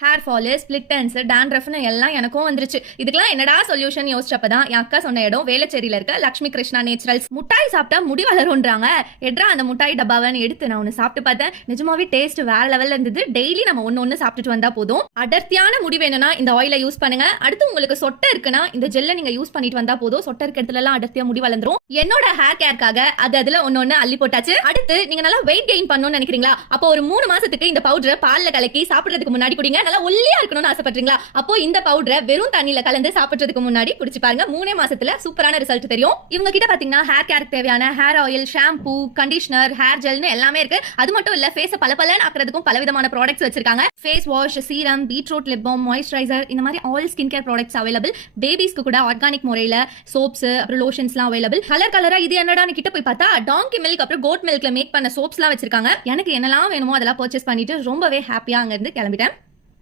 Hair fall, split ends, டாண்ட்ரஃப்னு எல்லாம் எனக்கும் வந்துருச்சு. இதுக்கெல்லாம் என்னடா சொல்யூஷன் யோசிச்சப்பதான் என் அக்கா சொன்ன இடம் வேளச்சேரியில இருக்க லக்ஷ்மி கிருஷ்ணா நேச்சுரல்ஸ். முட்டாய் சாப்பிட்டா முடி வளரும்ன்றாங்க. எட்ரா அந்த முட்டாய் டப்பாவன்னு எடுத்து நான் ஒன்னு சாப்பிட்டு பார்த்தேன். நிஜமாவே டேஸ்ட் வேற லெவல்ல இருந்தது. டெய்லி நம்ம ஒன்னு சாப்பிட்டுட்டு வந்தா போதும். அடர்த்தியான முடி வேணும்னா இந்த ஆயிலை யூஸ் பண்ணுங்க. அடுத்து உங்களுக்கு சொட்டை இருக்குன்னா இந்த ஜெல்லை நீங்க யூஸ் பண்ணிட்டு வந்தா போதும். சொட்டை இருக்க இடத்துல எல்லாம் அடர்த்தியா முடி வளர்ந்துரும். என்னோட ஹேர் கேர்க்காக அதுல ஒன்னு அள்ளி போட்டாச்சு. அடுத்து நீங்க நல்லா வெயிட் கெயின் பண்ணணும்னு நினைக்கிறீங்களா? அப்போ ஒரு 3 மாசத்துக்கு இந்த பவுடரை பால்ல கலக்கி சாப்பிடுறதுக்கு முன்னாடி குடிங்க. நல்லா ஒல்லியா இருக்கணும்னு ஆசைப்படுறீங்களா? அப்போ இந்த பவுடரை வெறும் தண்ணியில கலந்து சாப்பிடுறதுக்கு முன்னாடி குடிச்சு பாருங்க. 3 மாசத்துல சூப்பரான ரிசல்ட் தெரியும். இவங்க கிட்ட பாத்தீங்கன்னா ஹேர் கேருக்கு தேவையான hair oil, shampoo, conditioner, hair ஜெல்னு எல்லாமே இருக்கு. அது மட்டும் இல்ல, ஃபேஸ பளபளன்னு ஆக்குறதுக்கும் பலவிதமான ப்ராடக்ட்ஸ் வச்சிருக்காங்க. Face wash, serum, beetroot lip balm, moisturiser, இந்த மாதிரி all skin care products available. பேபிஸ்க்கு கூட ஆர்கானிக் முறையில சோப்ஸ் அப்புறம் லோஷன்ஸ்லாம் அவைலபிள். கலரா இது என்னடான்னு கிட்ட போய் பார்த்தா டாங்கி மில்க் அப்புறம் கோட் மில்க்ல மேக் பண்ண சோப்ஸ்லாம் வச்சிருக்காங்க. எனக்கு என்னெல்லாம் வேணுமோ அதெல்லாம் பர்ச்சேஸ் பண்ணிட்டு ரொம்பவே ஹாப்பியா அங்க இருந்து கிளம்பிட்டேன்.